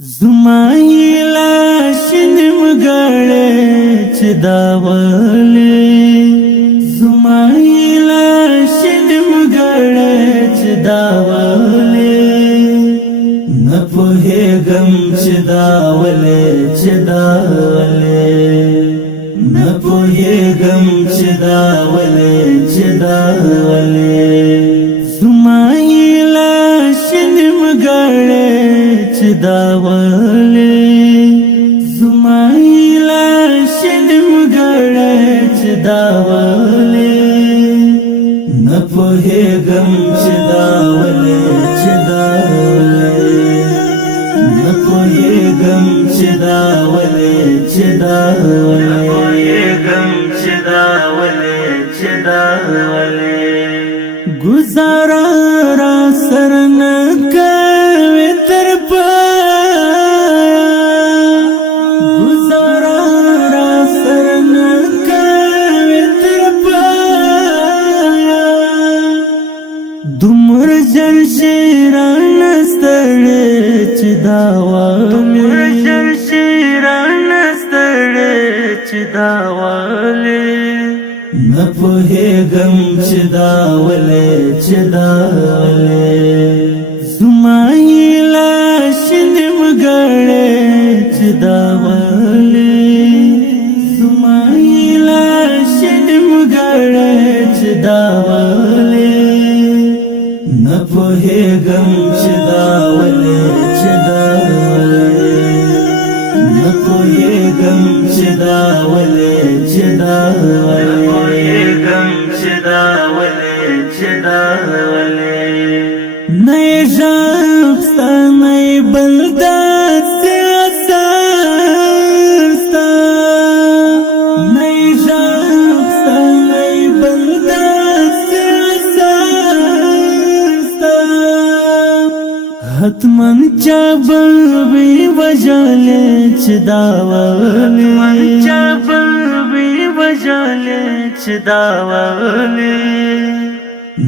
زمای لاش نیمګړی چې دا ولې زمای لاش نیمګړی چې دا ولې نه پوهېږم چې دا ولې چې دا ولې نه پوهېږم چې دا ولې چې دا ولې زمای لاش نیمګړی چې دا ولې زمای لاش نیمګړی چې دا ولې نه پوهېږم چې دا ولې چې دا ولې نه پوهېږم چې دا ولې چې دا ولې نه پوهېږم چې دا ولې چې دا ولې گزارا را سر نه کوي تر دمر جر شیران ستړی چې دا ولې جر شیران ستړی چې دا ولې نه پوهېږم چې دا ولې چې دا ولې زمای لاش نیمګړی چې دا ولې زمای لاش نیمګړی چې دا ولې نه پوهېږم چې دا ولې چې دا ولې نه پوهېږم چې دا ولې چې دا ولې نه پوهېږم چې دا ولې چې دا ولې نه یې ژغ ستا نه یې بل داسې اثر ستا نه یې ژغ ستا نه یې بل داسې حتمن چا بل وی وجاله چې دا ولې حتمن چا بل وی وجاله چې دا ولې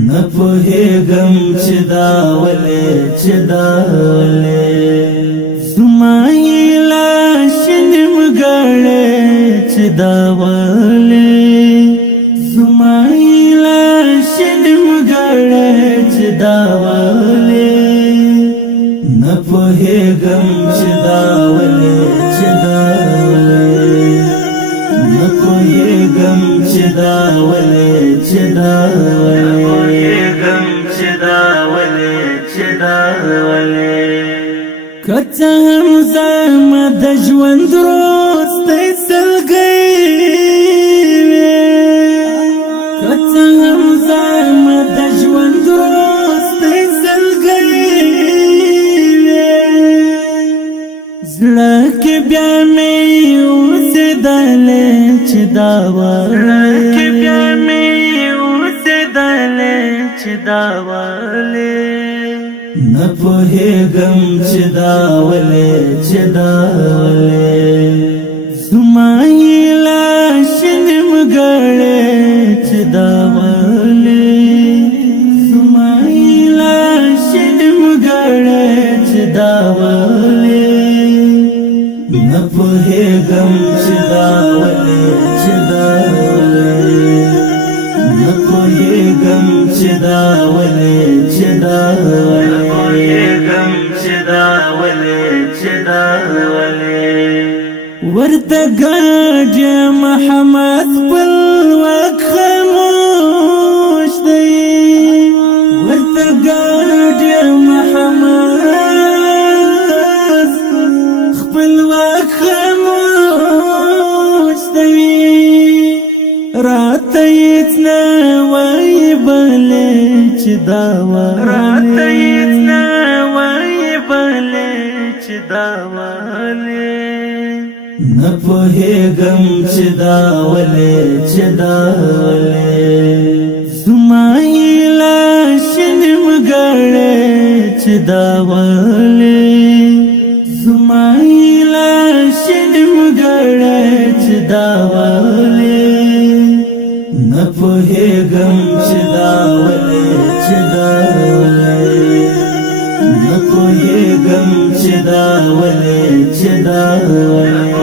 نه پوهېږم چې دا ولې چې دا ولې زمای لاش نیمګړی چې دا ولې زمای لاش نیمګړی چې دا ولې نه پوهېږم چې دا ولې چې دا ولې نه پوهېږم چې دا ولې چې دا ولې نه پوهېږم چې دا ولې چې دا ولې که څه هم زما د ژوند وروستی سلګۍ وې که څه هم زما د ژوند وروستی سلګۍ زړه کې بیا مې اوسېدلې چې دا ولې زړه کې بیا مې اوسېدلې چې دا ولې نه پوهېږم چې دا ولې چې دا ولې زمای لاش نیمګړی چې دا ولې زمای لاش نیمګړی چې دا ولې نه پوهېږم چې دا ولې چې دا ولې نه پوهېږم چې دا ولې چې دا ولې نه پوهېږم چې دا ولې چې دا ولې ورته ګډ محمد خپلواک خاموش دی ورته ګډ محمد خپلواک خاموش دی راته هېڅ نه وایي بلې چې دا ولې راته هېڅ نه وایي بلې چې دا ولې نه پوهېږم چې دا ولې چې دا ولې زمای لاش نیمګړی چې دا ولې زمای لاش نیمګړی چې دا ولې نه پوهېږم چې دا ولې چې دا ولې نه پوهېږم چې دا ولې چې دا ولې